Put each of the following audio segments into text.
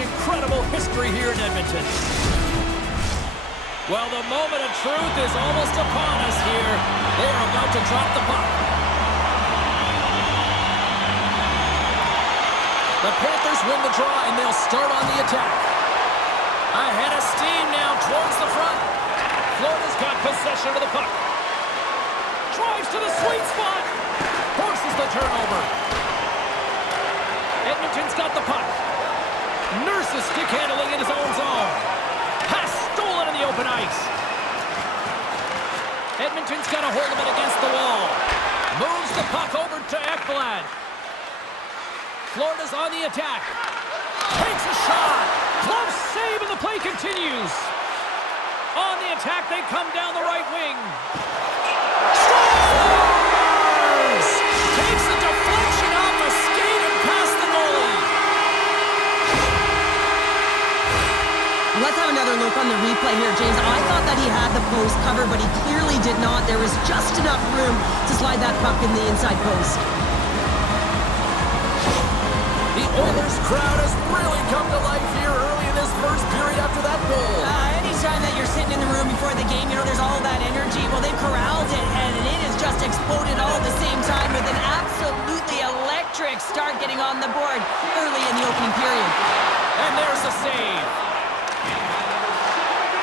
incredible history here in Edmonton. Well, the moment of truth is almost upon us here. They are about to drop the puck. The Panthers win the draw, and they'll start on the attack. Ahead of steam now towards the front. Florida's got possession of the puck. Drives to the sweet spot. Forces the turnover. Edmonton's got the puck. Nurses stick handling in his own zone. Pass stolen in the open ice. Edmonton's got a hold of it against the wall. Moves the puck over to Ekblad. Florida's on the attack. Takes a shot. Close save, and the play continues. On the attack, they come down the right wing. Scores! Takes the deflection off a skate and past the goalie. Let's have another look on the replay here, James. I thought that he had the post covered, but he clearly did not. There was just enough room to slide that puck in the inside post. The Oilers crowd has really come to life here early in this first period after that goal. Anytime that you're sitting in the room before the game, there's all that energy. Well, they've corralled it, and it has just exploded all at the same time with an absolutely electric start getting on the board early in the opening period. And there's the save.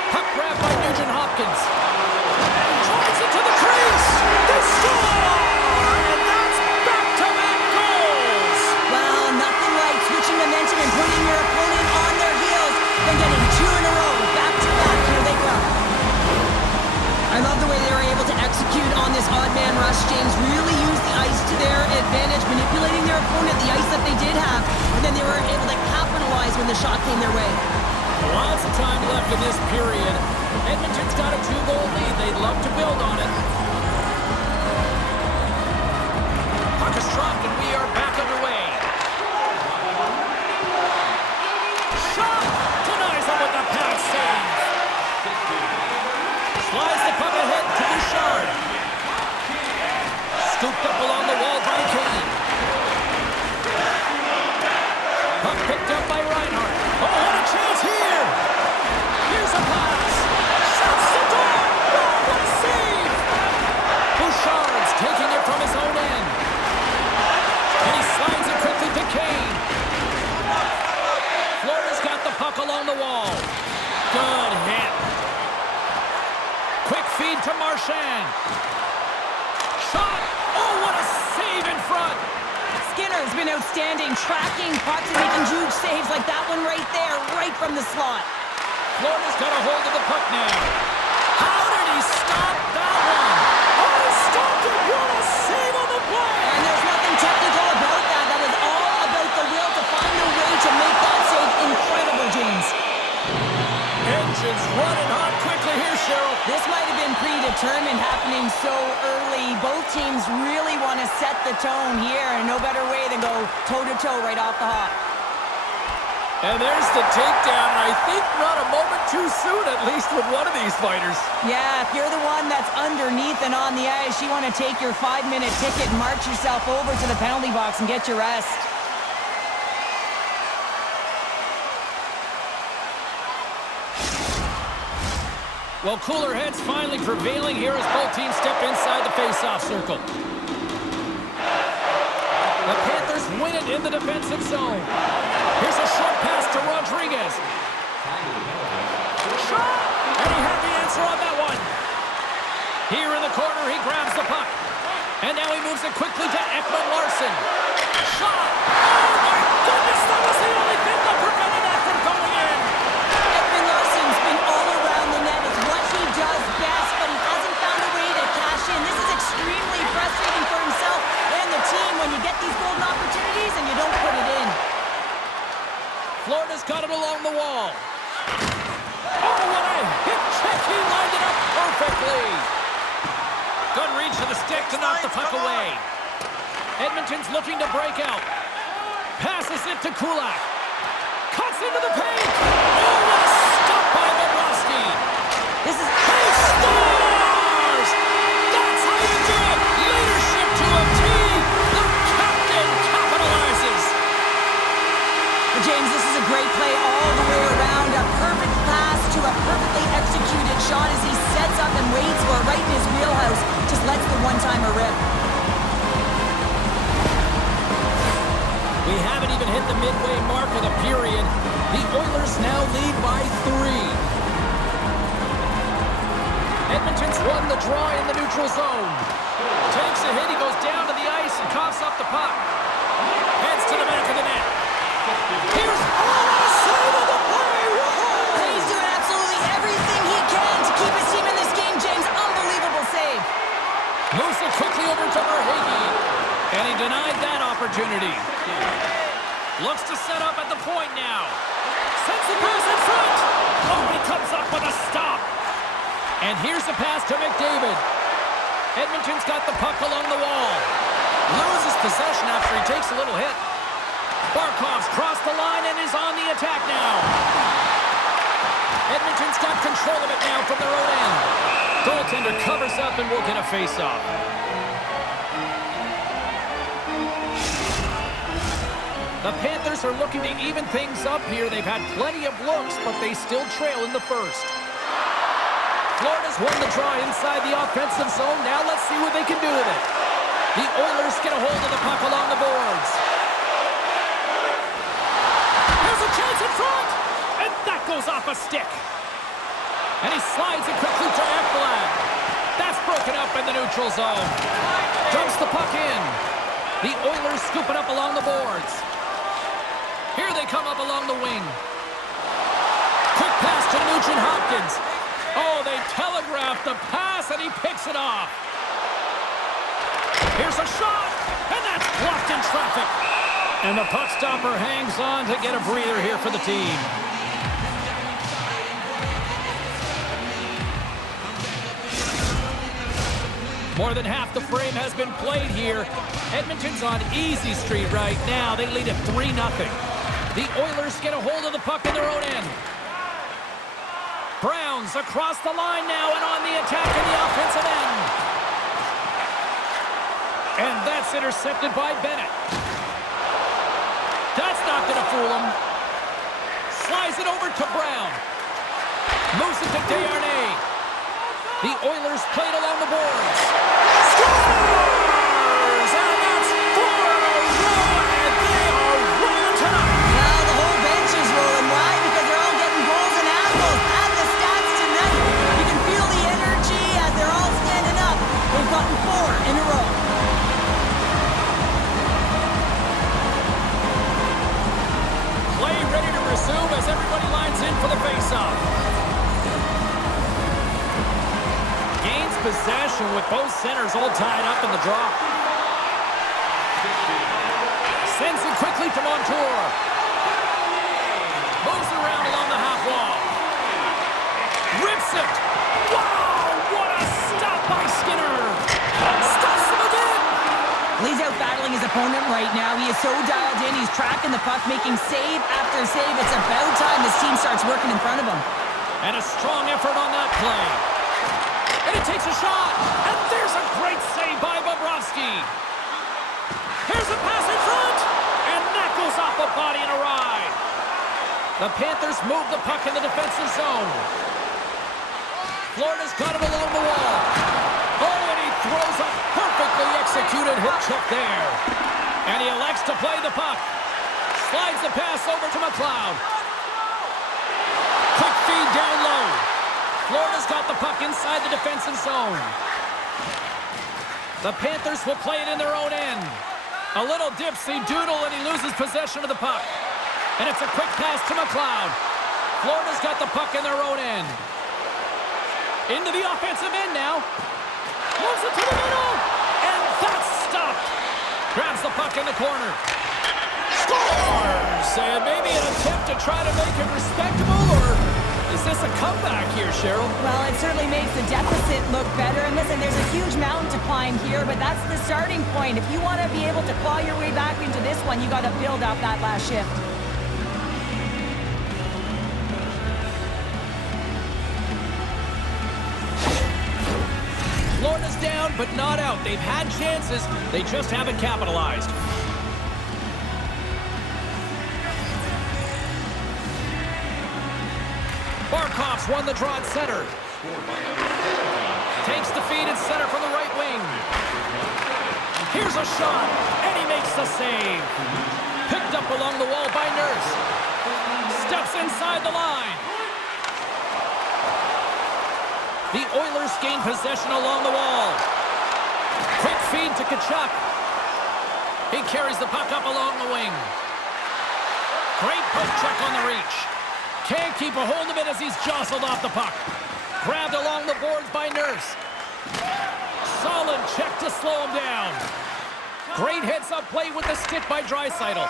Puck grab by Nugent Hopkins. Drives it to the crease. They score! And that's back-to-back goals. Well, nothing like switching momentum and putting your opponent on their heels and getting two in a row. Back-to-back, here they come. I love the way they were able to execute on this odd man rush, James. Really use the ice to their advantage, manipulating their opponent, the ice that they did have, and then they were able to capitalize when the shot came their way. Lots of time left in this period. Edmonton's got a 2-goal lead. They'd love to build on it. Puck is dropped, and we are back underway. Shot! Denies him with the pass save. Slides the puck ahead to Bouchard. Scooped up along the wall by Kane. Puck picked up by Reinhart. Oh, what a chance here! Here's a pass. Shoots the door. Oh, what a save! Bouchard's taking it from his own end. And he slides it quickly to Kane. Florida's got the puck along the wall. Good hit. Quick feed to Marchand. Shot. Oh, what a save in front. Skinner's been outstanding, tracking pucks and making huge saves like that one right there, right from the slot. Florida's got a hold of the puck now. How did he stop that one? Oh, he stopped it! What a save on the play! And there's nothing technical about that. That is all about the will to find a way to make that save incredible, James. Engines running hot quickly here, Cheryl. This might have been predetermined, happening so early. Both teams really want to set the tone here, and no better way than go toe-to-toe right off the hop. And there's the takedown. I think not a moment too soon, at least with one of these fighters. Yeah, if you're the one that's underneath and on the ice, you want to take your 5-minute ticket and march yourself over to the penalty box and get your rest. Well, cooler heads finally prevailing here as both teams step inside the face-off circle. The Panthers win it in the defensive zone. Here's a short pass to Rodriguez. Shot! And he had the answer on that one. Here in the corner, he grabs the puck. And now he moves it quickly to Ekman-Larsson. Shot! Oh, my goodness! That was the only thing that prevented that from going in. Ekman-Larsson's been all around the net. It's what he does best, but he hasn't found a way to cash in. This is extremely frustrating for himself and the team when you get these golden opportunities and you don't put it in. Florida's got it along the wall. Oh, what a hip check. He lined it up perfectly. Good reach to the stick to knock the puck away. Edmonton's looking to break out. Passes it to Kulak. Cuts into the paint. Oh, what a stop by Bobrovsky. This is... He scores! That's how you do it. Leadership to a team. The captain capitalizes. James, this is a great play all haven't even hit the midway mark of the period. The Oilers now lead by 3. Edmonton's won the draw in the neutral zone. Takes a hit, he goes down to the ice and coughs up the puck. Heads to the back of the net. Here's save of the play! Whoa! He's doing absolutely everything he can to keep his team in this game, James. Unbelievable save. Moves it quickly over to Verhaeghe. And he denied that opportunity. Looks to set up at the point now. Sends the pass in front. Oh, he comes up with a stop. And here's the pass to McDavid. Edmonton's got the puck along the wall. Loses possession after he takes a little hit. Barkov's crossed the line and is on the attack now. Edmonton's got control of it now from their own end. Goaltender covers up and will get a face-off. The Panthers are looking to even things up here. They've had plenty of looks, but they still trail in the first. Florida's won the draw inside the offensive zone. Now let's see what they can do with it. The Oilers get a hold of the puck along the boards. There's a chance in front! And that goes off a stick. And he slides it quickly to Ekblad. That's broken up in the neutral zone. Dumps the puck in. The Oilers scoop it up along the boards. Here they come up along the wing. Quick pass to Nugent-Hopkins. Oh, they telegraphed the pass, and he picks it off. Here's a shot, and that's blocked in traffic. And the puck stopper hangs on to get a breather here for the team. More than half the frame has been played here. Edmonton's on easy street right now. They lead at 3-0. The Oilers get a hold of the puck in their own end. Browns across the line now and on the attack in the offensive end. And that's intercepted by Bennett. That's not going to fool him. Slides it over to Brown. Moves it to Desharnais. The Oilers played along the boards. Scores! And that's 4 in a row, and they are rolling tonight. Well, the whole bench is rolling. Why? Because they're all getting goals and apples. Add the stats tonight. You can feel the energy as they're all standing up. They've gotten 4 in a row. Play ready to resume as everybody lines in for the faceoff. Gains possession with both centers all tied up in the draw. Sends it quickly to Montour. Moves it around along the half wall. Rips it. Wow, what a stop by Skinner. Stops him again. He's out battling his opponent right now. He is so dialed in. He's tracking the puck, making save after save. It's about time this team starts working in front of him. And a strong effort on that play. And he takes a shot. And there's a great save by Bobrovsky. Here's a pass in front. And that goes off the body and a ride. The Panthers move the puck in the defensive zone. Florida's got him along the wall. Oh, and he throws a perfectly executed hip check there. And he elects to play the puck. Slides the pass over to McLeod. Quick feed down low. Florida's got the puck inside the defensive zone. The Panthers will play it in their own end. A little dipsy doodle and he loses possession of the puck. And it's a quick pass to McLeod. Florida's got the puck in their own end. Into the offensive end now. Moves it to the middle. And that's stopped. Grabs the puck in the corner. Scores! And maybe an attempt to try to make it respectable, or is this a comeback here, Cheryl? Well, it certainly makes the deficit look better. And listen, there's a huge mountain to climb here, but that's the starting point. If you want to be able to claw your way back into this one, you got to build up that last shift. Florida's down, but not out. They've had chances. They just haven't capitalized. Barkov's won the draw at center. Takes the feed at center from the right wing. Here's a shot, and he makes the save. Picked Picked up along the wall by Nurse. Steps inside the line. The Oilers gain possession along the wall. Quick feed to Tkachuk. He carries the puck up along the wing. Great poke check on the reach. Can't keep a hold of it as he's jostled off the puck. Grabbed along the boards by Nurse. Solid check to slow him down. Great heads-up play with the stick by Draisaitl.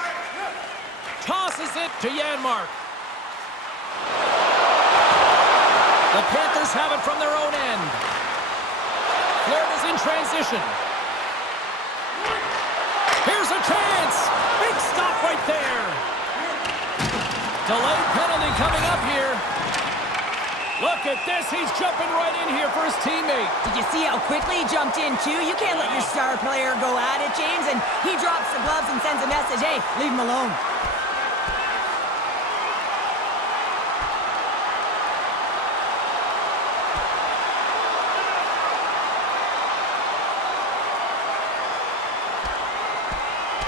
Tosses it to Janmark. The Panthers have it from their own end. Florida's in transition. Here's a chance. Big stop right there. Delayed penalty coming up here. Look at this. He's jumping right in here for his teammate. Did you see how quickly he jumped in, too? You can't let your star player go at it, James. And he drops the gloves and sends a message, hey, leave him alone.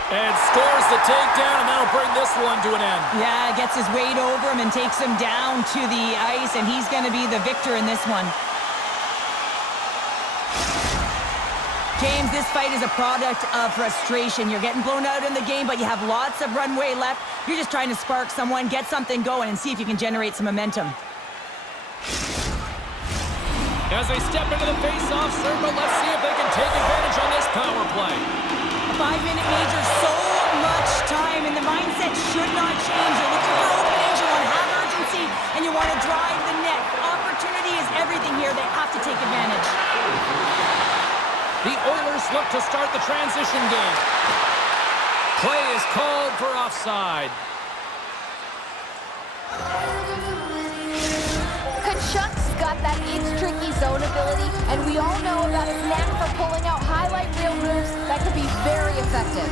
And scores the takedown, and that'll bring this one to an end. Yeah, gets his weight over him and takes him down to the ice, and he's going to be the victor in this one. James, this fight is a product of frustration. You're getting blown out in the game, but you have lots of runway left. You're just trying to spark someone, get something going, and see if you can generate some momentum. As they step into the face-off circle, let's see if they can take advantage on this power play. 5-minute major, so much time, and the mindset should not change. You're looking for openings, you want to have urgency, and you want to drive the net. Opportunity is everything here. They have to take advantage. The Oilers look to start the transition game. Play is called for offside. Tkachuk's got that inch-tricky zone ability, and we all know about his knack for pulling out highlight reel moves that could be very effective.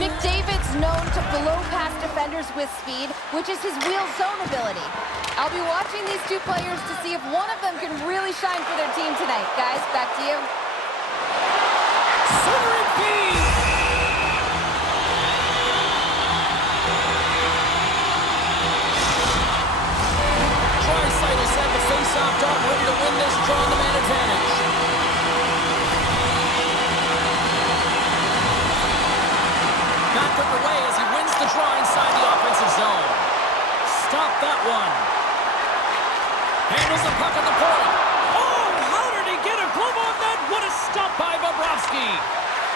McDavid's known to blow past defenders with speed, which is his wheel zone ability. I'll be watching these two players to see if one of them can really shine for their team tonight. Guys, back to you. Centering feed! Draisaitl set the face-off dart, ready to win this draw on the man advantage. Back underway as he wins the draw inside the offensive zone. Stop that one. Handles the puck at the point. Oh, how did he get a glove on that? What a stop by Bobrovsky.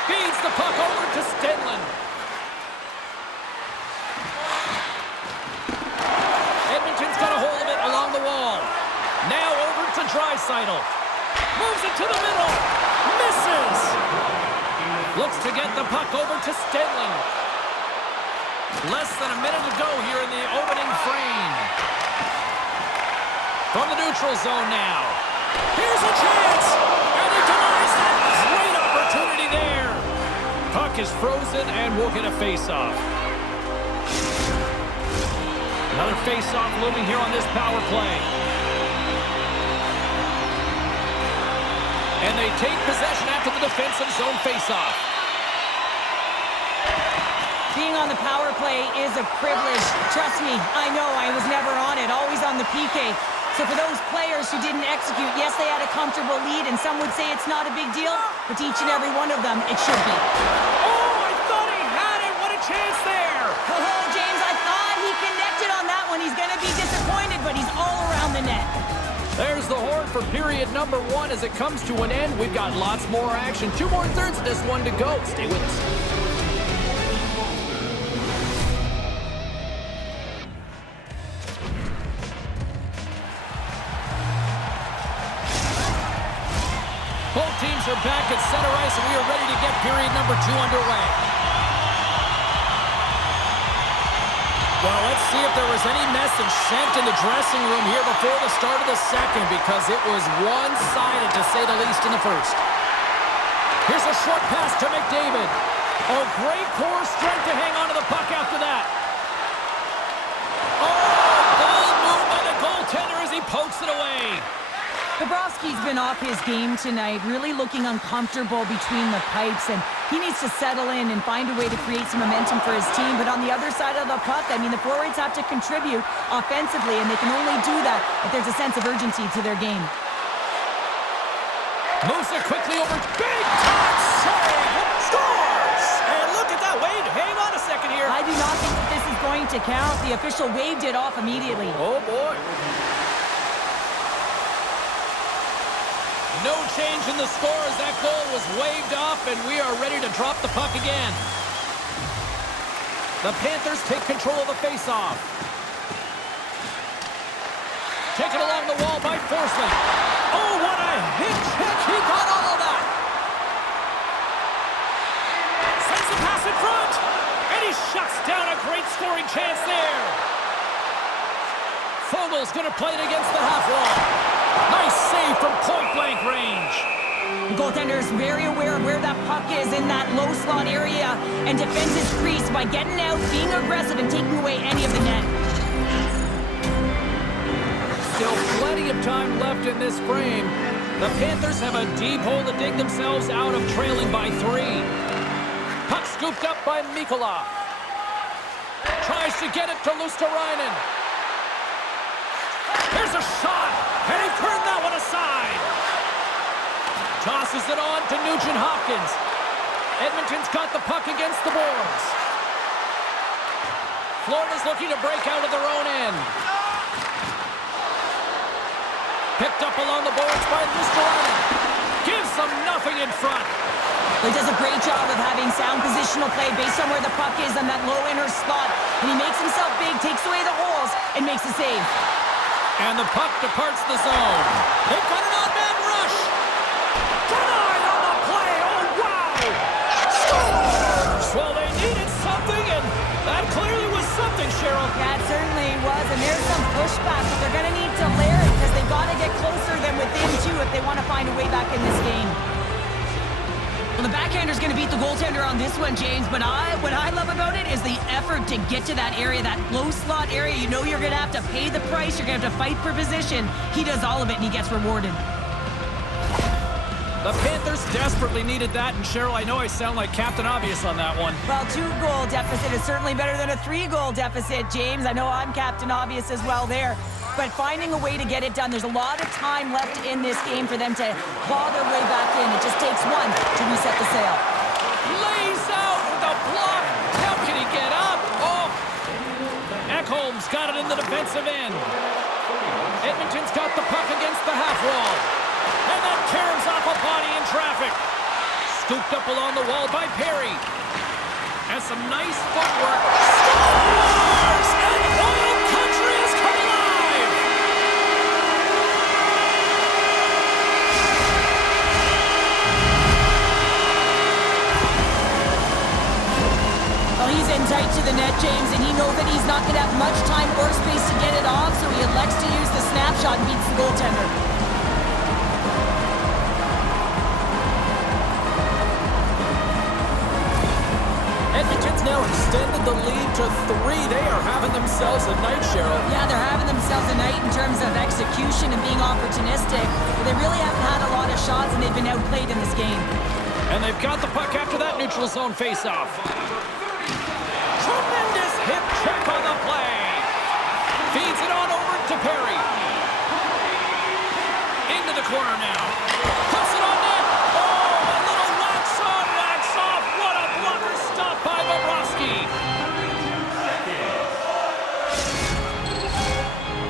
Feeds the puck over to Stenlund. Edmonton's got a hold of it along the wall. Now over to Draisaitl. Moves it to the middle. Misses. Looks to get the puck over to Stenlund. Less than a minute to go here in the opening frame. From the neutral zone now. Here's a chance. And he denies that. Great opportunity there. Puck is frozen and we'll get a face-off. Another face-off looming here on this power play. And they take possession after the defensive zone face-off. Being on the power play is a privilege. Trust me, I know I was never on it, always on the PK. So for those players who didn't execute, yes, they had a comfortable lead, and some would say it's not a big deal, but to each and every one of them, it should be. Oh, I thought he had it. What a chance there. Oh, James, I thought he connected on that one. He's going to be disappointed, but he's all around the net. There's the horn for period number 1 as it comes to an end. We've got lots more action. 2 more thirds of this one to go. Stay with us. Both teams are back at center ice, and we are ready to get period number 2 underway. Well, let's see if there was any message sent in the dressing room here before the start of the second, because it was one-sided, to say the least, in the first. Here's a short pass to McDavid. Oh, great core strength to hang on to the puck after that. Oh, bold move by the goaltender as he pokes it away. Bobrovsky's been off his game tonight, really looking uncomfortable between the pipes, and He needs to settle in and find a way to create some momentum for his team. But on the other side of the puck, I mean, the forwards have to contribute offensively, and they can only do that if there's a sense of urgency to their game. Moves it quickly over. Big time save. Scores! And look at that. Wait, hang on a second here. I do not think that this is going to count. The official waved it off immediately. Oh, boy. No change in the score as that goal was waved off, and we are ready to drop the puck again. The Panthers take control of the faceoff. Taken along the wall by Forsman. Oh, what a hit check. He got all of that. Sends the pass in front. And he shuts down a great scoring chance there. Fogel's going to play it against the half wall. Nice save from point-blank range. The goaltender is very aware of where that puck is in that low slot area and defends his crease by getting out, being aggressive, and taking away any of the net. Still plenty of time left in this frame. The Panthers have a deep hole to dig themselves out of trailing by 3. Puck scooped up by Mikkola. Tries to get it to Luosterainen. Here's a shot, and he turned that one aside. Tosses it on to Nugent-Hopkins. Edmonton's got the puck against the boards. Florida's looking to break out of their own end. Picked up along the boards by Luosterainen. Gives them nothing in front. He does a great job of having sound positional play based on where the puck is on that low inner spot. And he makes himself big, takes away the holes, and makes a save. And the puck departs the zone. They've got an odd-man rush. Denied on the play. Oh, wow. Scores! Well, they needed something, and that clearly was something, Cheryl. That certainly was, and there's some pushback, but they're going to need to layer it because they've got to get closer than within 2 if they want to find a way back in this game. Well, the backhander's going to beat the goaltender on this one, James, but what I love about it is the effort to get to that area, that low slot area. You know you're going to have to pay the price. You're going to have to fight for position. He does all of it, and he gets rewarded. The Panthers desperately needed that, and Cheryl, I know I sound like Captain Obvious on that one. Well, 2-goal deficit is certainly better than a 3-goal deficit, James. I know I'm Captain Obvious as well there. But finding a way to get it done, there's a lot of time left in this game for them to claw their way back in. It just takes one to reset the sail. Lays out with a block. How can he get up? Oh! Ekholm's got it in the defensive end. Edmonton's got the puck against the half wall. And that caroms off a body in traffic. Scooped up along the wall by Perry. And some nice footwork. Scores! And Oil Country has come alive! Well, he's in tight to the net, James, and he knows that he's not going to have much time or space to get it off, so he elects to use the snapshot and beats the goaltender. Edmonton's now extended the lead to 3. They are having themselves a night, Cheryl. Yeah, they're having themselves a night in terms of execution and being opportunistic. But they really haven't had a lot of shots, and they've been outplayed in this game. And they've got the puck after that neutral zone faceoff. Tremendous hip check on the play. Feeds it on over to Perry. Into the corner now. Puts it on net. Oh, a little wax on, wax off. What a blocker stop by Bobrovsky.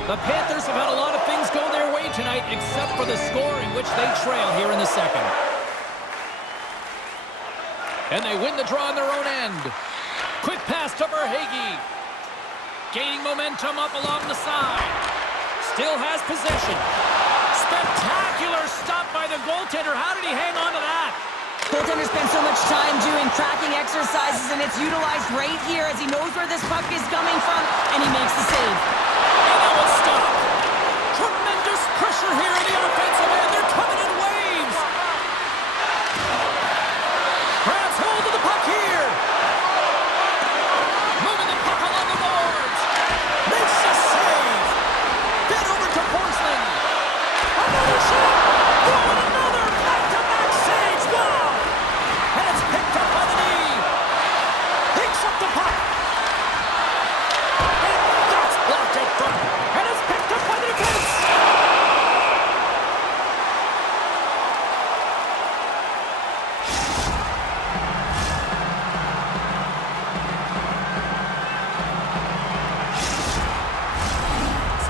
The Panthers have had a lot of things go their way tonight, except for the score in which they trail here in the second. And they win the draw on their own end. Quick pass to Verhaeghe. Gaining momentum up along the side. Still has possession. Spectacular stop by the goaltender. How did he hang on to that? Goaltender spends so much time doing tracking exercises, and it's utilized right here as he knows where this puck is coming from, and he makes the save. And that was stopped. Tremendous pressure here in the offensive end. They're coming in waves. Grabs hold of the puck here. Moving the puck along the boards. Makes the save. Then over to Forsman. Another shot. Oh, and another back-to-back saves. Wow. And it's picked up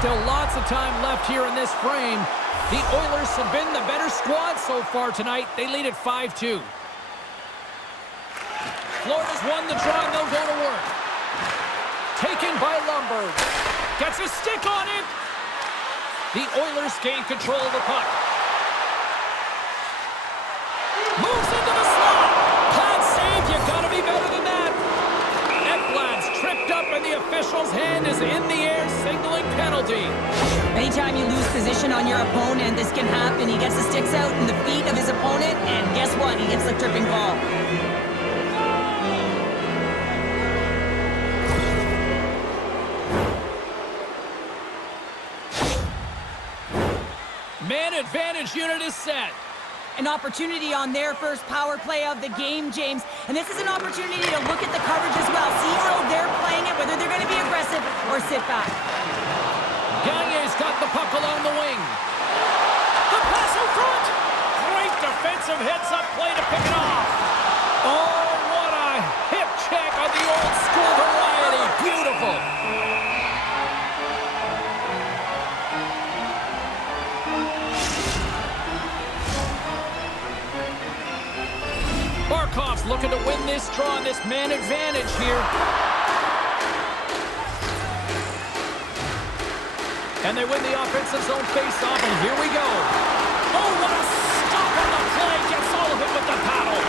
Still lots of time left here in this frame. The Oilers have been the better squad so far tonight. They lead at 5-2. Florida's won the draw, and they'll go to work. Taken by Lumberg. Gets a stick on it. The Oilers gain control of the puck. Moves into the slot. Glad save. You gotta be better than that. Ekblad's tripped up, and the official's hand is in the air, signaling penalty. Anytime you lose position on your opponent, this can happen. He gets the sticks out in the feet of his opponent, and guess what? He gets the tripping ball. Man advantage unit is set. An opportunity on their first power play of the game, James. And this is an opportunity to look at the coverage as well. See how they're playing it, whether they're going to be aggressive or sit back. Gagne's got the puck along the wing. The pass in front. Great defensive heads-up play to pick it off. Oh, what a hip check on the old school variety. Beautiful. Barkov's looking to win this draw, this man advantage here. And they win the offensive zone face-off, and here we go. Oh, what a stop on the play. Gets all of it with the paddle.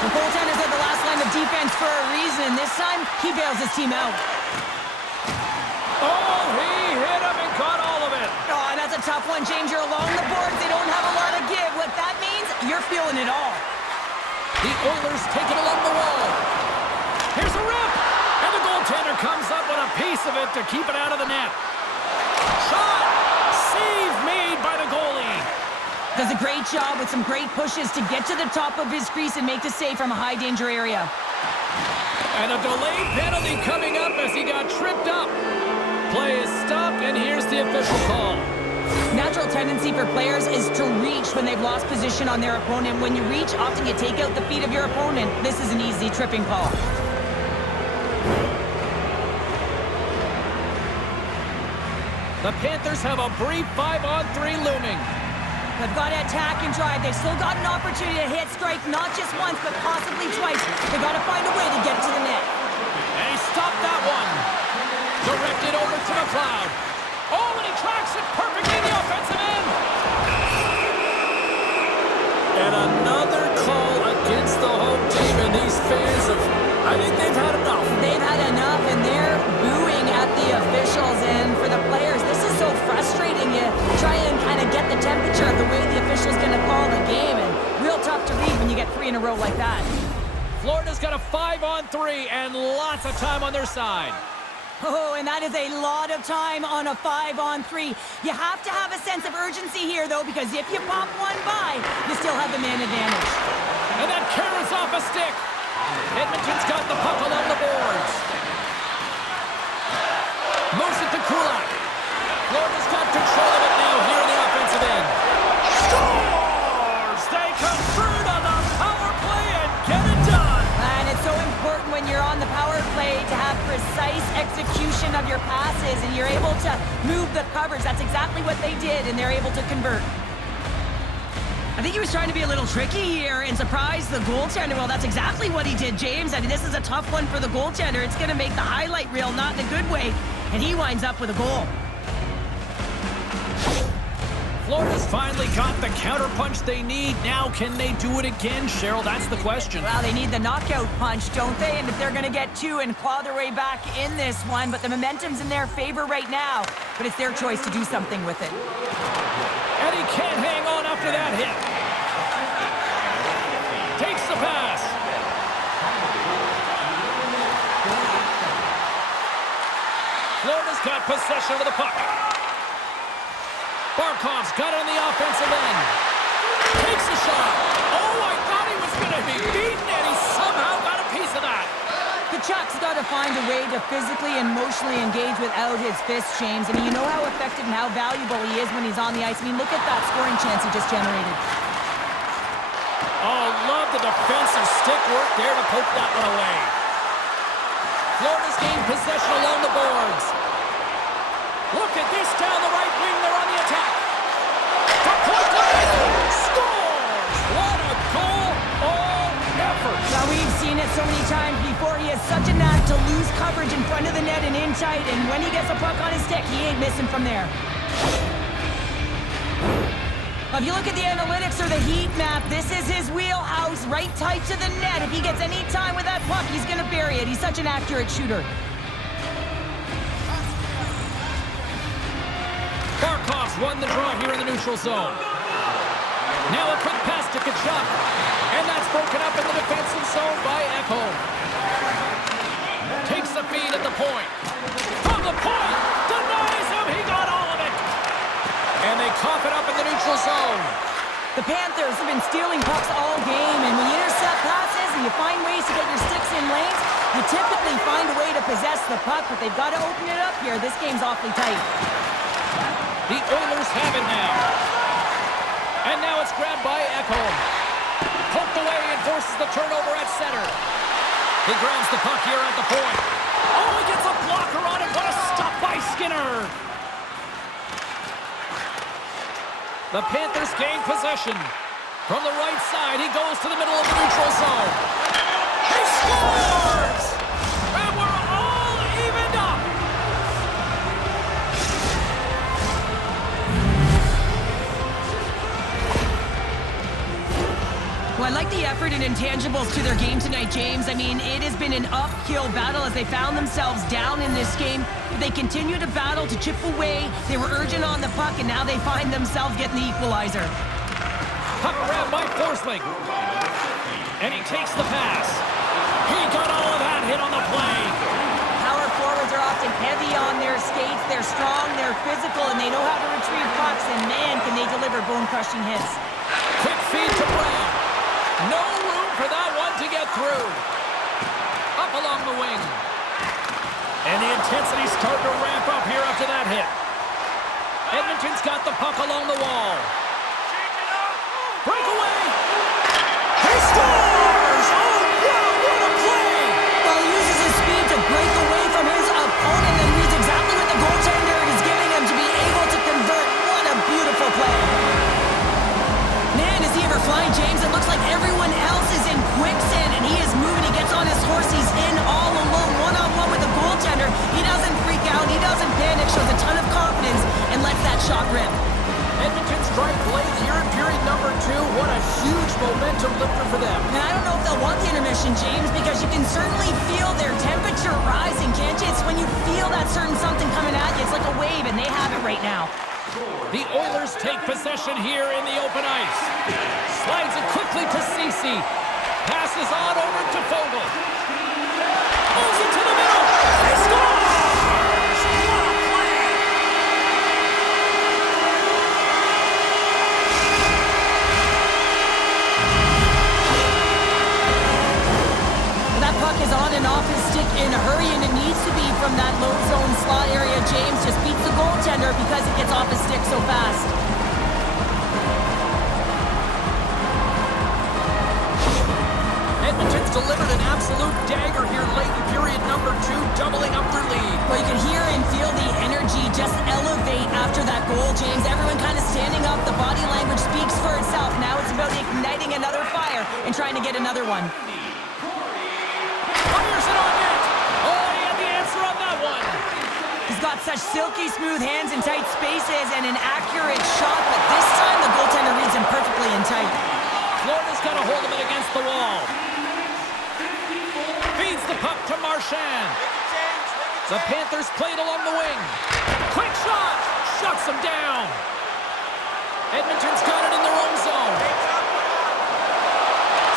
The goaltenders are the last line of defense for a reason. This time, he bails his team out. Oh, he hit him and caught all of it. Oh, and that's a tough one, James. You're along the boards. They don't have a lot of give. What that means, you're feeling it all. The Oilers take it along the wall. Here's a rip. And the goaltender comes up with a piece of it to keep it out of the net. Shot. Save made by the goalie. Does a great job with some great pushes to get to the top of his crease and make the save from a high-danger area. And a delayed penalty coming up as he got tripped up. Play is stopped, and here's the official call. Natural tendency for players is to reach when they've lost position on their opponent. When you reach, often you take out the feet of your opponent. This is an easy tripping call. The Panthers have a brief 5-on-3 looming. They've got to attack and drive. They've still got an opportunity to hit strike not just once, but possibly twice. They've got to find a way to get to the net. And he stopped that one. Directed over to McLeod. Oh, and he tracks it perfectly in the offensive end. And another call against the home team, and these fans I think they've had enough. They've had enough, and they're booing at the officials. And for the players, this is so frustrating. You try and kind of get the temperature of the way the official's going to call the game, and real tough to read when you get 3 in a row like that. Florida's got a 5-on-3 and lots of time on their side. Oh, and that is a lot of time on a 5-on-3. You have to have a sense of urgency here, though, because if you pop one by, you still have the man advantage. And that carries off a stick. Edmonton's got the puck along the boards. Moves it to Kulak. Florida's got control of it now here in the offensive end. Scores! They convert on the power play and get it done. And it's so important when you're on the power play to have precise execution of your passes, and you're able to move the coverage. That's exactly what they did, and they're able to convert. I think he was trying to be a little tricky here and surprise the goaltender. Well, that's exactly what he did, James. I mean, this is a tough one for the goaltender. It's going to make the highlight reel, not in a good way, and he winds up with a goal. Florida's finally got the counterpunch they need. Now, can they do it again, Cheryl? That's the question. Well, they need the knockout punch, don't they? And if they're going to get 2 and claw their way back in this one, but the momentum's in their favor right now. But it's their choice to do something with it. And he can't hang on after that hit. Takes the pass. Florida's got possession of the puck. Barkov's got it on the offensive end. Takes a shot. Oh, I thought he was going to be beaten, and he somehow got a piece of that. Kachuk's got to find a way to physically and emotionally engage without his fists, James. I mean, you know how effective and how valuable he is when he's on the ice. I mean, look at that scoring chance he just generated. Oh, love the defensive stick work there to poke that one away. Florida's gained possession along the boards. Look at this down the right wing. They're on the attack. From point blank. Scores! What a goal. All effort. Now, we've seen it so many times before. He has such a knack to lose coverage in front of the net and in tight, and when he gets a puck on his stick, he ain't missing from there. If you look at the analytics or the heat map, this is his wheelhouse, right tight to the net. If he gets any time with that puck, he's going to bury it. He's such an accurate shooter. Barkov's won the draw here in the neutral zone. Now a quick pass to Kachuk. And that's broken up in the defensive zone by Ekholm. Takes the feed at the point. From the point! Denies him! He got all of it! And they cough it up in the neutral zone. The Panthers have been stealing pucks all game, and when you intercept passes and you find ways to get your sticks in lanes, you typically find a way to possess the puck, but they've got to open it up here. This game's awfully tight. The Oilers have it now. And now it's grabbed by Ekholm. Poked away and forces the turnover at center. He grabs the puck here at the point. Oh, he gets a blocker on it. What a stop by Skinner. The Panthers gain possession. From the right side, he goes to the middle of the neutral zone. He scores! And we're all evened up. Well, I like the effort and intangibles to their game tonight, James. I mean, it has been an uphill battle as they found themselves down in this game. But they continue to battle to chip away. They were urgent on the puck, and now they find themselves getting the equalizer. Puck grabbed by Forsling. And he takes the pass. He got all of that hit on the play. Power forwards are often heavy on their skates. They're strong, they're physical, and they know how to retrieve pucks. And man, can they deliver bone-crushing hits. Quick feed to Brown. No room for that one to get through. Up along the wing. And the intensity's starting to ramp up here after that hit. Edmonton's got the puck along the wall. Breakaway! He scores! Oh, wow, what a play! Well, he uses his speed to break away from his opponent and reads exactly what the goaltender is giving him to be able to convert. What a beautiful play. Man, is he ever flying, James? It looks like everyone else is in quicksand, and he is moving. He gets on his horse. He's in all alone, one-on-one with the goaltender. He doesn't freak out. He doesn't panic. Shows a ton of confidence and lets that shot rip. Edmonton strike late here in period number 2. What a huge momentum lifter for them. And I don't know if they'll want the intermission, James, because you can certainly feel their temperature rising, can't you? It's when you feel that certain something coming at you. It's like a wave, and they have it right now. The Oilers take possession here in the open ice. Slides it quickly to Ceci. Passes on over to Fogle. Moves it to the middle. He scores! What a play! That puck is on and off his stick in a hurry, and it needs to be from that low zone slot area. James just beats the goaltender because it gets off his stick so fast. Edmonton's delivered an absolute dagger here late in period number 2, doubling up their lead. Well, you can hear and feel the energy just elevate after that goal, James. Everyone kind of standing up. The body language speaks for itself. Now it's about igniting another fire and trying to get another one. Fires it on net. Oh, he had the answer on that one. He's got such silky smooth hands in tight spaces and an accurate shot, but this time the goaltender reads him perfectly in tight. Florida's got a hold of it against the wall. Feeds the puck to Marchand. The Panthers played along the wing. Quick shot. Shuts him down. Edmonton's got it in their own zone.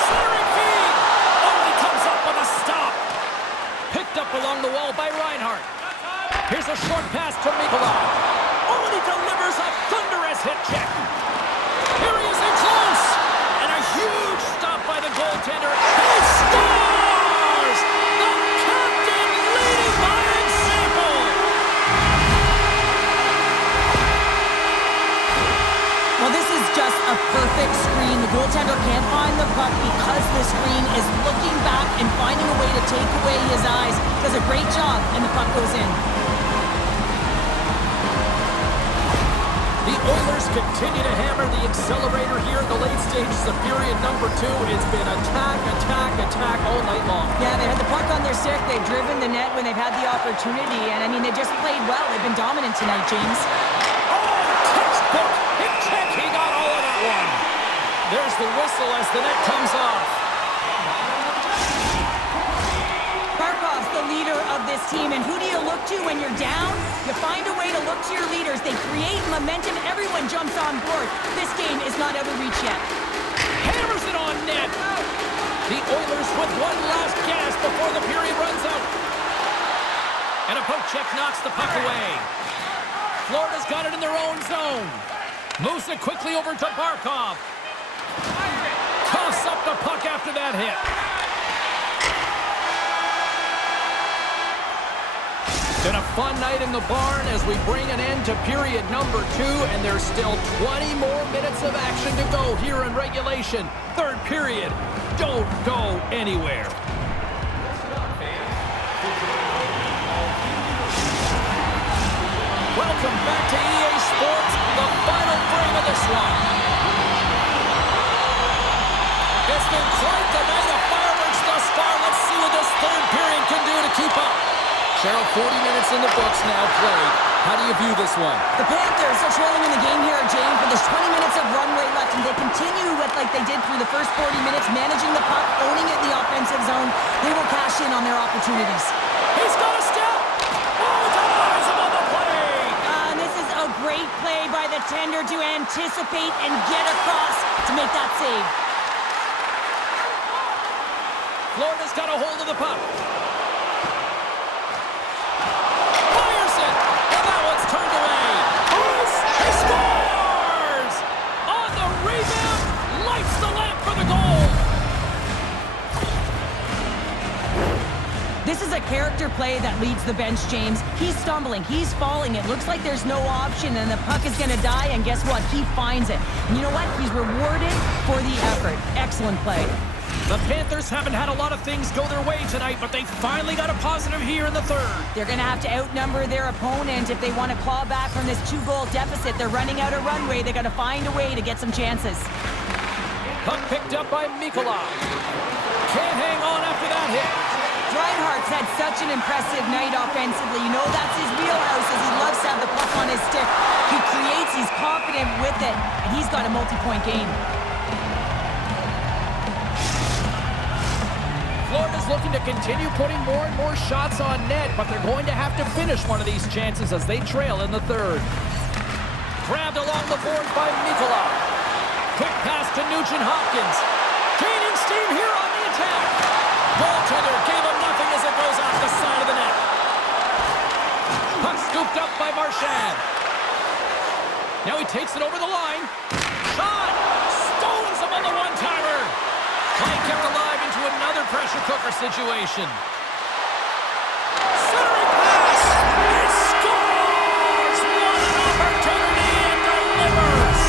Centering feed. Oh, he comes up with a stop. Picked up along the wall by Reinhart. Here's a short pass to Mikula. Oh, and he delivers a thunderous hit check. Here he is in close. And a huge stop by the goaltender. He scores! The captain leading by example. Well, this is just a perfect screen. The goaltender can't find the puck because the screen is looking back and finding a way to take away his eyes. Does a great job, and the puck goes in. Oilers continue to hammer the accelerator here in the late stages of period number 2. It's been attack, attack, attack all night long. Yeah, they had the puck on their stick. They've driven the net when they've had the opportunity. And, I mean, they just played well. They've been dominant tonight, James. Oh, textbook hit check. He got all of that one. There's the whistle as the net comes off. Barkov's the leader of this team, and who do you look to when you're down? You find a way to look to your leaders. They create momentum. Everyone jumps on board. This game is not out of reach yet. Hammers it on net. The Oilers with one last gasp before the period runs out. And a poke check knocks the puck away. Florida's got it in their own zone. Moves it quickly over to Barkov. Coughs up the puck after that hit. Been a fun night in the barn as we bring an end to period number 2, and there's still 20 more minutes of action to go here in regulation. Third period. Don't go anywhere. Welcome back to EA Sports, the final frame of this one. It's been quite the night of fireworks thus far. Let's see what this third period can do to keep up. Cheryl, 40 minutes in the books now played. How do you view this one? The Panthers are trailing in the game here, James, but there's 20 minutes of runway left, and they continue with like they did through the first 40 minutes, managing the puck, owning it in the offensive zone. They will cash in on their opportunities. He's got a step! Oh, denies him on the play! And this is a great play by the tender to anticipate and get across to make that save. Florida's got a hold of the puck. Turned away. He scores! On the rebound, lights the lamp for the goal. This is a character play that leads the bench, James. He's stumbling. He's falling. It looks like there's no option, and the puck is going to die, and guess what? He finds it. And you know what? He's rewarded for the effort. Excellent play. The Panthers haven't had a lot of things go their way tonight, but they finally got a positive here in the third. They're going to have to outnumber their opponent if they want to claw back from this 2-goal deficit. They're running out of runway. They got to find a way to get some chances. Puck picked up by Mikula. Can't hang on after that hit. Reinhart's had such an impressive night offensively. You know that's his wheelhouse, as he loves to have the puck on his stick. He creates, he's confident with it, and he's got a multi-point game. Florida's looking to continue putting more and more shots on net, but they're going to have to finish one of these chances as they trail in the third. Grabbed along the board by Mikula. Quick pass to Nugent-Hopkins. Gaining steam here on the attack. Goaltender gave him nothing as it goes off the side of the net. Puck scooped up by Marchand. Now he takes it over the line. Shot! Stones him on the one-timer. Play kept alive into another pressure cooker situation. Centering pass! He scores! What an opportunity and delivers!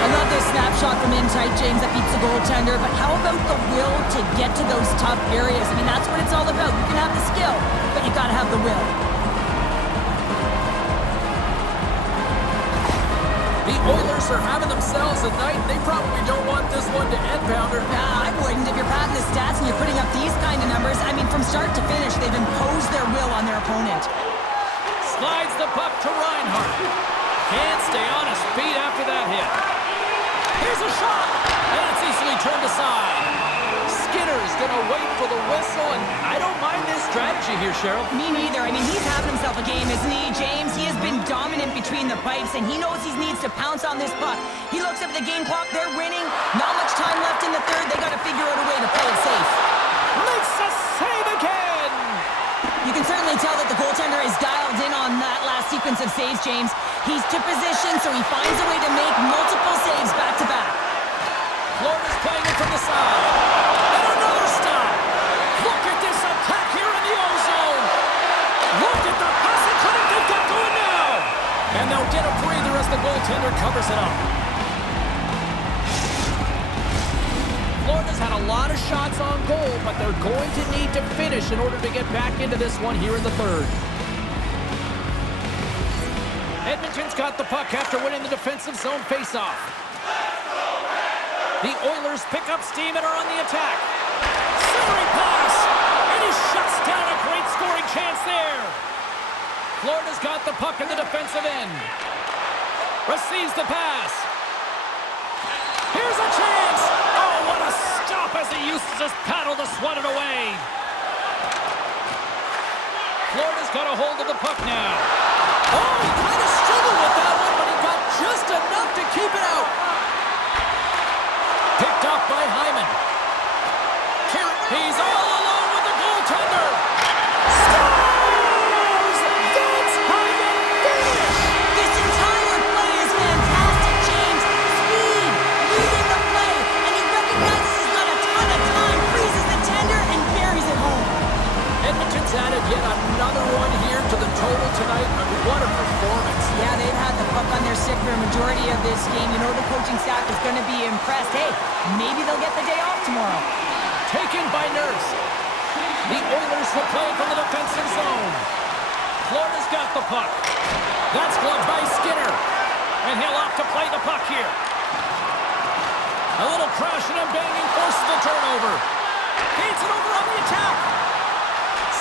I love this snapshot from in tight, James, that beats the goaltender, but how about the will to get to those tough areas? I mean, that's what it's all about. You can have the skill, but you got to have the will. The Oilers are having themselves a night. They probably don't want this one to end, Pounder. Nah, I wouldn't. If you're padding the stats and you're putting up these kind of numbers, I mean, from start to finish, they've imposed their will on their opponent. Slides the puck to Reinhart. Can't stay on his feet after that hit. Here's a shot, and it's easily turned aside. Skinner's gonna wait for the whistle, and I don't mind this strategy here, Cheryl. Me neither. I mean, he's having himself a game, isn't he, James? He has been dominant between the pipes, and he knows he needs to pounce on this puck. He looks up at the game clock. They're winning. Not much time left in the third. They got to figure out a way to play it safe. Makes a save again. You can certainly tell that the goaltender is dialed in on that last sequence of saves, James. He's to position, so he finds a way to make multiple saves back-to-back. Florida's playing it from the side. And another stop. Look at this attack here in the O-zone. Look at the passing clinic they've got going now. And they'll get a breather as the goaltender covers it up. Florida's had a lot of shots on goal, but they're going to need to finish in order to get back into this one here in the third. Edmonton's got the puck after winning the defensive zone faceoff. The Oilers pick up steam and are on the attack. Centering pass, and he shuts down a great scoring chance there. Florida's got the puck in the defensive end. Receives the pass. Here's a chance. Oh, what a stop as he uses his paddle to swat it away. Florida's got a hold of the puck now. Oh, he kind of struggled with that one, but he got just enough to keep it out. Picked off by Hyman. He's all alone with the goaltender. Scores! That's how you finish! This entire play is fantastic, James. Speed, leading the play, and he recognizes he's got a ton of time, freezes the tender, and buries it home. Edmonton's added yet another one here to the total tonight. I mean, what a performance. Yeah, they've had the puck on their stick for a majority of this game. You know the coaching staff is going to be impressed. Hey, maybe they'll get the day off tomorrow. Taken by Nurse. The Oilers will play from the defensive zone. Florida's got the puck. That's gloved by Skinner. And he'll opt to play the puck here. A little crashing and banging forces the turnover. Feeds it over on the attack.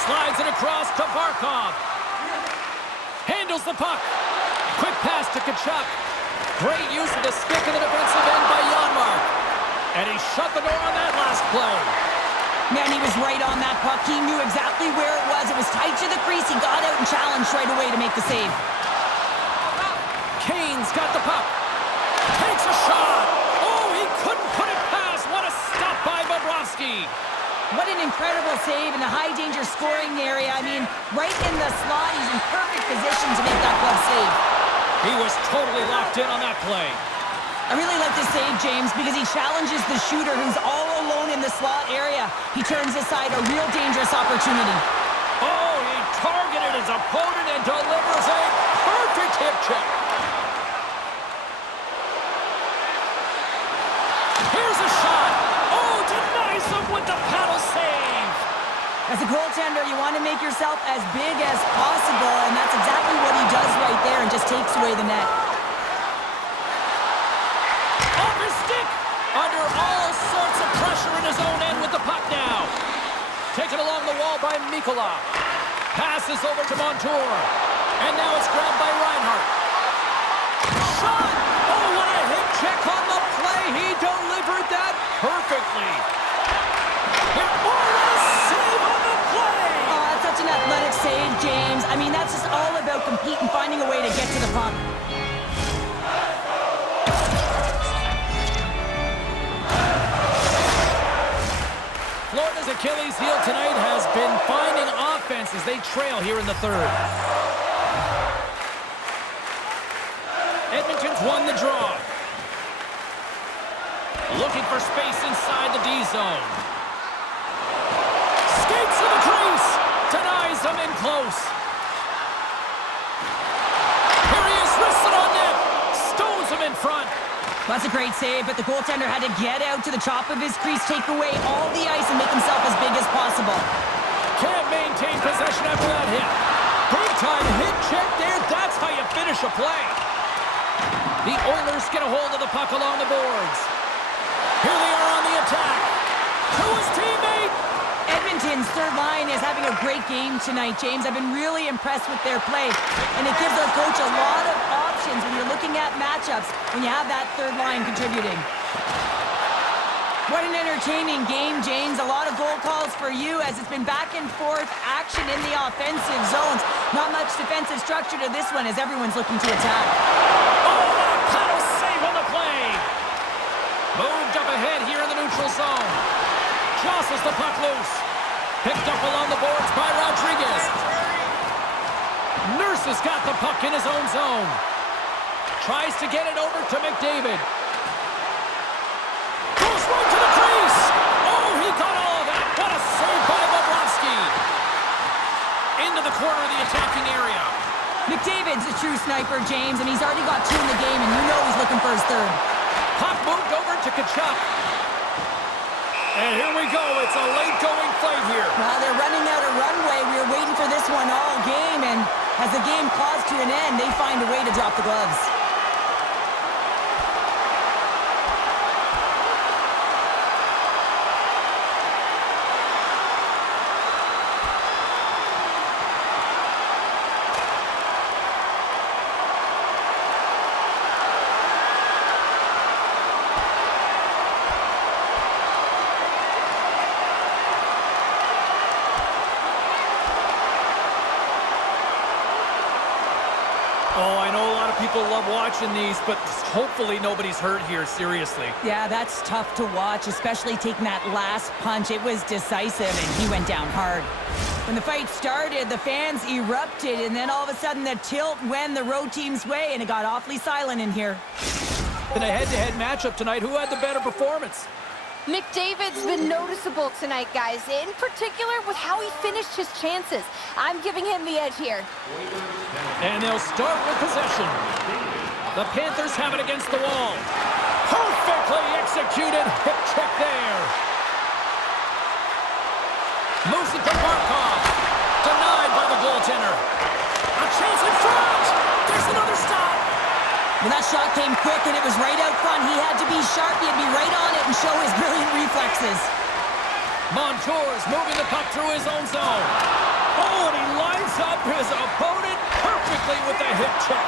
Slides it across to Barkov. Handles the puck. Quick pass to Tkachuk. Great use of the stick in the defensive end by Janmark. And he shut the door on that last play. Man, he was right on that puck. He knew exactly where it was. It was tight to the crease. He got out and challenged right away to make the save. Kane's got the puck. Takes a shot. Oh, he couldn't put it past. What a stop by Bobrovsky. What an incredible save in the high-danger scoring area. I mean, right in the slot, he's in perfect position to make that glove save. He was totally locked in on that play. I really like this save, James, because he challenges the shooter who's all alone in the slot area. He turns aside a real dangerous opportunity. Oh, he targeted his opponent and delivers a perfect hip check. Here's a shot. Oh, denies him with the paddle save. As a goaltender, you want to make yourself as big as possible, and that's exactly what he does right there and just takes away the net. Off his stick. Under all sorts of pressure in his own end with the puck now. Taken along the wall by Mikula. Passes over to Montour. And now it's grabbed by Reinhart. Shot! Oh, what a hip check on the play. He delivered that perfectly. And oh, what a save on the play! Oh, that's such an athletic save, James. I mean, that's just all about competing, finding a way to get to the puck. Florida's Achilles heel tonight has been finding offense as they trail here in the third. Edmonton's won the draw. Looking for space inside the D zone. Skates to the crease. Denies them in close. Here he is, wristed on net. Stones him in front. That's a great save, but the goaltender had to get out to the top of his crease, take away all the ice, and make himself as big as possible. Can't maintain possession after that hit. Big time hit check there. That's how you finish a play. The Oilers get a hold of the puck along the boards. Here they are on the attack. To his teammate. Edmonton's third line is having a great game tonight, James. I've been really impressed with their play, and it gives our coach a lot of options when you're looking at matchups when you have that third line contributing. What an entertaining game, James. A lot of goal calls for you as it's been back and forth action in the offensive zones. Not much defensive structure to this one as everyone's looking to attack. Oh, what a paddle save on the play. Moved up ahead here in the neutral zone. Jostles the puck loose. Picked up along the boards by Rodriguez. Nurse has got the puck in his own zone. Tries to get it over to McDavid. Goes right to the crease. Oh, he got all of that. What a save by Bobrovsky. Into the corner of the attacking area. McDavid's a true sniper, James, and he's already got 2 in the game, and you know he's looking for his third. Puck moved over to Tkachuk. And here we go. It's a late-going fight here. Well, they're running out of runway. We were waiting for this one all game, and as the game claws to an end, they find a way to drop the gloves. Oh, I know a lot of people love watching these, but hopefully nobody's hurt here, seriously. Yeah, that's tough to watch, especially taking that last punch. It was decisive, and he went down hard. When the fight started, the fans erupted, and then all of a sudden the tilt went the road team's way, and it got awfully silent in here. In a head-to-head matchup tonight, who had the better performance? McDavid's been noticeable tonight, guys, in particular with how he finished his chances. I'm giving him the edge here. And they'll start with possession. The Panthers have it against the wall. Perfectly executed hip check there. Moves it to Barkov. Denied by the goaltender. A chance in front. There's another stop. Well, that shot came quick, and it was right out front. He had to be sharp. He had to be right on it and show his brilliant reflexes. Montour's moving the puck through his own zone. Oh, and he lines up his opponent perfectly with the hip check.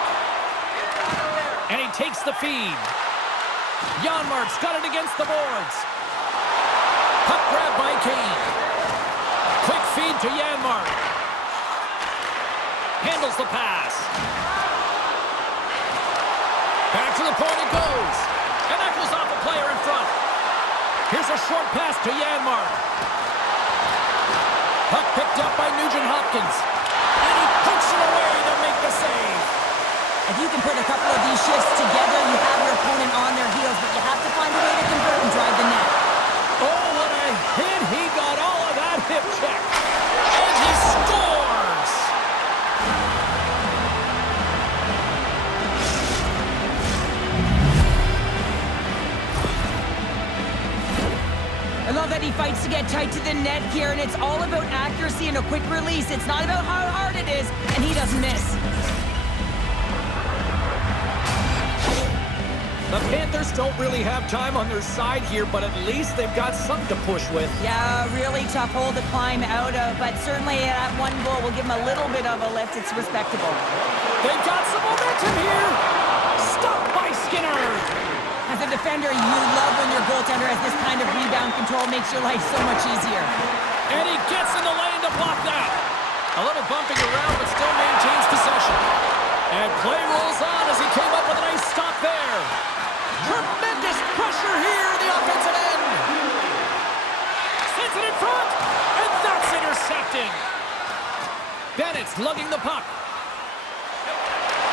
And he takes the feed. Janmark's got it against the boards. Puck grab by Kane. Quick feed to Janmark. Handles the pass. Back to the point it goes. And that goes off a player in front. Here's a short pass to Janmark. Puck picked up by Nugent-Hopkins. And he pokes it away to make the save. If you can put a couple of these shifts together, you have your opponent on their heels, but you have to find a way to convert and drive the net. Oh, what a hit. He got all of that hip check. And he scores. I love that he fights to get tight to the net here, and it's all about accuracy and a quick release. It's not about how hard it is, and he doesn't miss. The Panthers don't really have time on their side here, but at least they've got something to push with. Yeah, really tough hole to climb out of, but certainly that one goal will give him a little bit of a lift. It's respectable. They've got some momentum here. Stopped by Skinner. As a defender, you love when your goaltender has this kind of rebound control. Makes your life so much easier. And he gets in the lane to block that. A little bumping around, but still maintains possession. And play rolls on as he came up with a nice stop there. Tremendous pressure here in the offensive end. Sends it in front, and that's intercepted. Bennett's lugging the puck.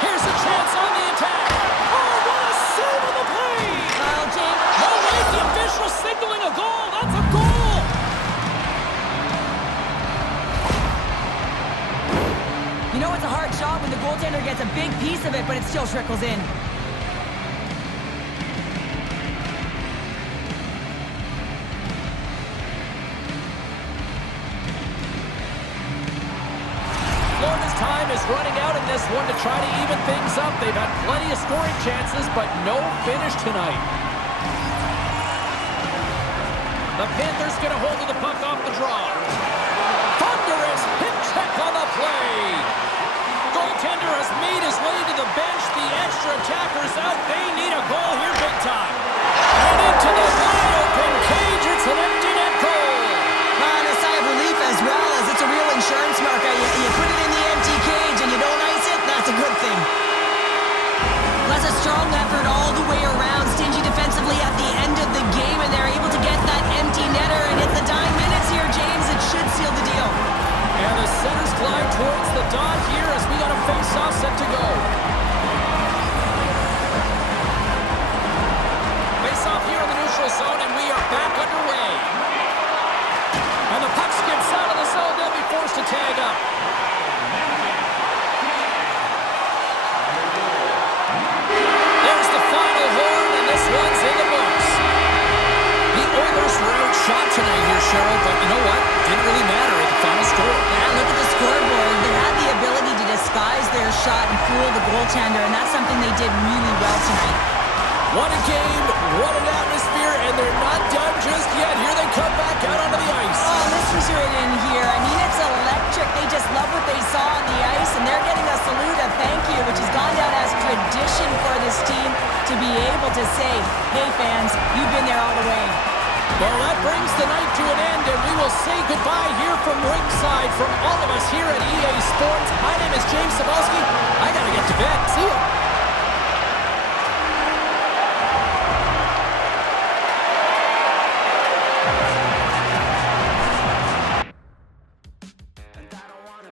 Here's a chance on the attack. Oh, what a save on the play! Well, James. No, wait, the official signaling a goal. That's a goal! You know it's a hard shot when the goaltender gets a big piece of it, but it still trickles in. Florida's time is running out in this one to try to even things up. They've had plenty of scoring chances, but no finish tonight. The Panthers get a hold of the puck off the draw. Thunderous hip check on the play. Goaltender has made his way to the bench. The extra attacker's out. They need a goal here big time. And into the wide open cage. It's an empty net goal. And a sigh of relief as well, as it's a real insurance marker. You put it in the empty cage and you don't ice it, that's a good thing. That's a strong effort all the way around. Stingy defensively at the end of the game, and they're able to get that empty netter. And it's the dying minutes here, James. It should seal the deal. And the centers glide towards the dot here as we got a face-off set to go. Face-off here on the neutral side. shot tonight here, Cheryl, but you know what? Didn't really matter at the final score. Yeah, look at the scoreboard. They had the ability to disguise their shot and fool the goaltender, and that's something they did really well tonight. What a game, what an atmosphere, and they're not done just yet. Here they come back out onto the ice. Oh, listen to it in here. I mean, it's electric. They just love what they saw on the ice, and they're getting a salute, a thank you, which has gone down as tradition for this team to be able to say, hey, fans, you've been there all the way. Well, that brings the night to an end, and we will say goodbye here from ringside from all of us here at EA Sports. My name is James Cebulski. I got to get to bed. See you.